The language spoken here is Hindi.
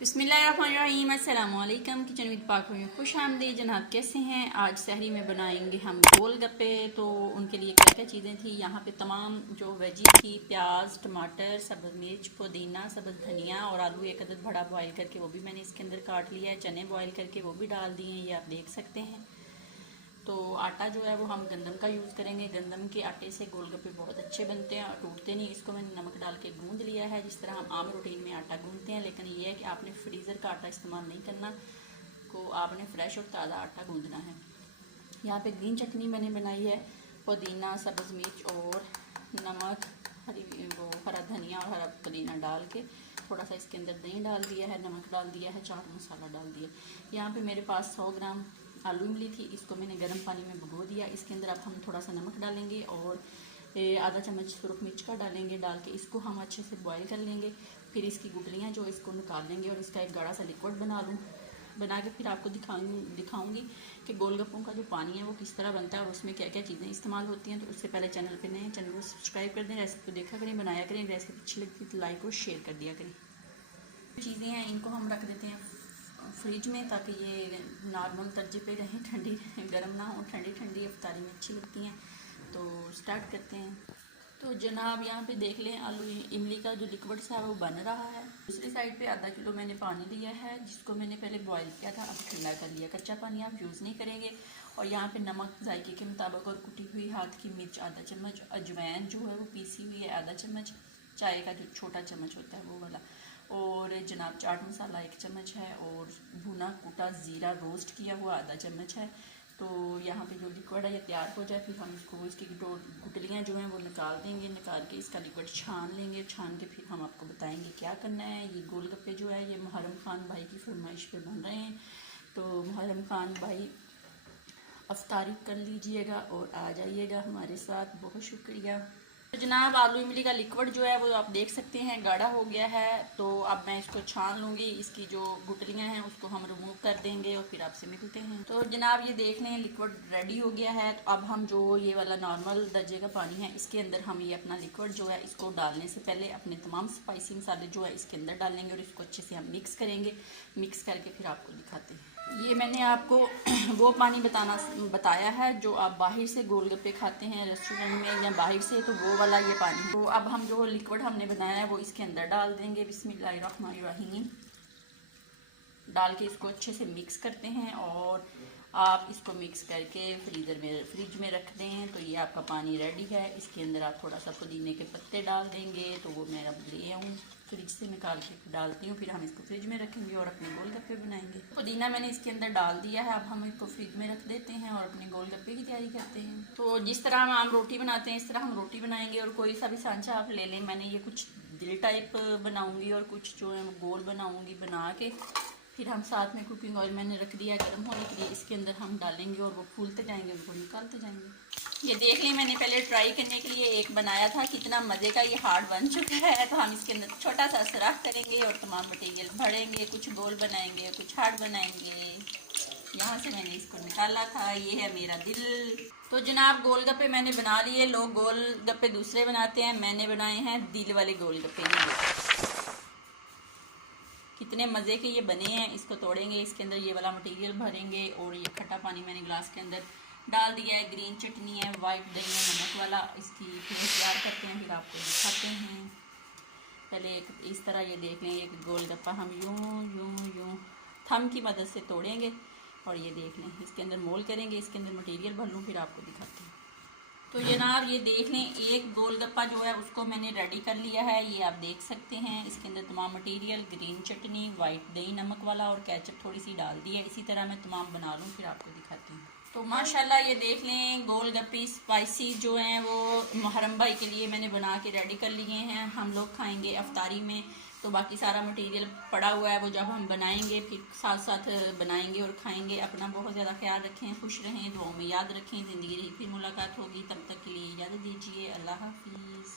बिस्मिल्लाहिर्रहमानिर्रहीम, अस्सलामु अलैकुम। किचन विद पाक में खुश आमदीद जनाब। कैसे हैं? आज सहरी में बनाएंगे हम गोल गप्पे। तो उनके लिए क्या क्या चीज़ें थी, यहाँ पे तमाम जो वेजी थी, प्याज, टमाटर, सब्ज़ मिर्च, पुदीना, सब्ज़ धनिया और आलू एक अदद बड़ा बॉयल करके वो भी मैंने इसके अंदर काट लिया है। चने बॉयल करके वो भी डाल दिए हैं, ये आप देख सकते हैं। तो आटा जो है वो हम गंदम का यूज़ करेंगे। गंदम के आटे से गोलगप्पे बहुत अच्छे बनते हैं और टूटते नहीं। इसको मैंने नमक डाल के गूंद लिया है, जिस तरह हम आम रूटीन में आटा गूंदते हैं। लेकिन ये है कि आपने फ्रीज़र का आटा इस्तेमाल नहीं करना, को आपने फ्रेश और ताज़ा आटा गूंदना है। यहाँ पे ग्रीन चटनी मैंने बनाई है, पुदीना, सब्ज़ मिर्च और नमक, हरा धनिया और हरा पुदीना डाल के थोड़ा सा इसके अंदर दही डाल दिया है, नमक डाल दिया है, चाट मसाला डाल दिया। यहाँ पे मेरे पास 100 ग्राम आलू इमली थी, इसको मैंने गर्म पानी में भिगो दिया। इसके अंदर अब हम थोड़ा सा नमक डालेंगे और आधा चम्मच सुरख मिर्च का डालेंगे। डाल के इसको हम अच्छे से बॉईल कर लेंगे। फिर इसकी गुठलियाँ जो इसको निकाल लेंगे और इसका एक गाढ़ा सा लिक्विड बना के फिर आपको दिखाऊंगी कि गोलगप्पों का जो पानी है वो किस तरह बनता है और उसमें क्या क्या चीज़ें इस्तेमाल होती हैं। तो उससे पहले चैनल पे नए हैं, चैनल को सब्सक्राइब कर दें, रेसिपी को देखा करें, बनाया करें। रेसिपी अच्छी लगती है तो लाइक और शेयर कर दिया करें। चीज़ें हैं इनको हम रख देते हैं फ्रिज में, ताकि ये नॉर्मल दर्जे पे रहें, ठंडी गर्म ना हो। ठंडी ठंडी इफ्तारी में अच्छी लगती हैं। तो स्टार्ट करते हैं। तो जनाब यहाँ पे देख लें, आलू इमली का जो लिक्विड सा वो बन रहा है। दूसरी साइड पे आधा किलो मैंने पानी लिया है, जिसको मैंने पहले बॉईल किया था, अब ठंडा कर लिया। कच्चा पानी आप यूज़ नहीं करेंगे। और यहाँ पे नमक जायके के मुताबिक और कुटी हुई हाथ की मिर्च आधा चम्मच, अजवाइन जो है वो पीसी हुई है आधा चम्मच, चाय का जो छोटा चम्मच होता है वो वाला, और जनाब चाट मसाला 1 चम्मच है, और भुना कूटा ज़ीरा रोस्ट किया हुआ आधा चम्मच है। तो यहाँ पे जो लिक्विड है ये तैयार हो जाए, फिर हम इसको इसकी गुटलियाँ जो हैं वो निकाल देंगे। निकाल के इसका लिक्विड छान लेंगे। छान के फिर हम आपको बताएंगे क्या करना है। ये गोलगप्पे जो है ये मुहर्रम खान भाई की फरमाइश पे बन रहे हैं। तो मुहर्रम खान भाई अफ्तारी कर लीजिएगा और आ जाइएगा हमारे साथ। बहुत शुक्रिया। तो जनाब आलू इमली का लिक्विड जो है वो आप देख सकते हैं गाढ़ा हो गया है। तो अब मैं इसको छान लूँगी। इसकी जो गुटलियाँ हैं उसको हम रिमूव कर देंगे और फिर आपसे मिलते हैं। तो जनाब ये देख लें लिक्विड रेडी हो गया है। तो अब हम जो ये वाला नॉर्मल दर्जे का पानी है इसके अंदर हम ये अपना लिक्विड जो है इसको डालने से पहले अपने तमाम स्पाइसी मसाले जो है इसके अंदर डालेंगे और इसको अच्छे से हम मिक्स करेंगे। मिक्स करके फिर आपको दिखाते हैं। ये मैंने आपको वो पानी बताया है जो आप बाहर से गोलगप्पे खाते हैं रेस्टोरेंट में या बाहर से, तो वो वाला ये पानी। तो अब हम जो लिक्विड हमने बनाया है वो इसके अंदर डाल देंगे। बिस्मिल्लाहिर्रहमानिर्रहीम। डाल के इसको अच्छे से मिक्स करते हैं और आप इसको मिक्स करके फ्रिज में रख दें। तो ये आपका पानी रेडी है। इसके अंदर आप थोड़ा सा पुदीने के पत्ते डाल देंगे। तो वो मैं अब ले आऊँ, फ्रिज से निकाल के डालती हूँ। फिर हम इसको फ्रिज में रखेंगे और अपने गोलगप्पे बनाएंगे। पुदीना मैंने इसके अंदर डाल दिया है। अब हम इसको फ्रिज में रख देते हैं और अपने गोलगप्पे की तैयारी करते हैं। तो जिस तरह हम आम रोटी बनाते हैं इस तरह हम रोटी बनाएंगे। और कोई सा भी सांचा आप ले लें। मैंने ये कुछ दिल टाइप बनाऊँगी और कुछ जो है गोल बनाऊँगी। बना के फिर हम साथ में कुकिंग ऑयल मैंने रख दिया गर्म होने के लिए, इसके अंदर हम डालेंगे और वो फूलते जाएंगे, उनको निकालते जाएंगे। ये देख लें मैंने पहले ट्राई करने के लिए एक बनाया था, कितना मज़े का ये हार्ड बन चुका है। तो हम इसके अंदर छोटा सा सुराख करेंगे और तमाम मटेरियल भरेंगे। कुछ गोल बनाएंगे, कुछ हार्ड बनाएंगे। यहाँ से मैंने इसको निकाला था। ये है मेरा दिल। तो जनाब गोलगप्पे मैंने बना लिए। लोग गोलगप्पे दूसरे बनाते हैं, मैंने बनाए हैं दिल वाले गोलगप्पे। कितने मज़े के ये बने हैं। इसको तोड़ेंगे, इसके अंदर ये वाला मटेरियल भरेंगे और ये खट्टा पानी मैंने ग्लास के अंदर डाल दिया है। ग्रीन चटनी है, वाइट दही है, नमक वाला। इसकी फिर तैयार करते हैं, फिर आपको दिखाते हैं। पहले एक इस तरह ये देख लें, एक गोलगप्पा हम यूं थंब की मदद से तोड़ेंगे और ये देख लें इसके अंदर मोल करेंगे। इसके अंदर मटेरियल भर लूँ, फिर आपको दिखाते हैं। तो जनाब ये देख लें एक गोलगप्पा जो है उसको मैंने रेडी कर लिया है। ये आप देख सकते हैं। इसके अंदर तमाम मटेरियल ग्रीन चटनी, वाइट दही नमक वाला और केचप थोड़ी सी डाल दी है। इसी तरह मैं तमाम बना लूँ, फिर आपको दिखाती हूँ। तो माशाल्लाह ये देख लें गोलगप्पे स्पाइसी जो हैं वो मुहर्रम भाई के लिए मैंने बना के रेडी कर लिए हैं। हम लोग खाएंगे अफ्तारी में। तो बाकी सारा मटेरियल पड़ा हुआ है, वो जब हम बनाएंगे फिर साथ साथ बनाएंगे और खाएंगे। अपना बहुत ज़्यादा ख्याल रखें, खुश रहें, दुआओं में याद रखें। ज़िंदगी रही फिर मुलाकात होगी, तब तक के लिए इजाज़त दीजिए। अल्लाह हाफिज़।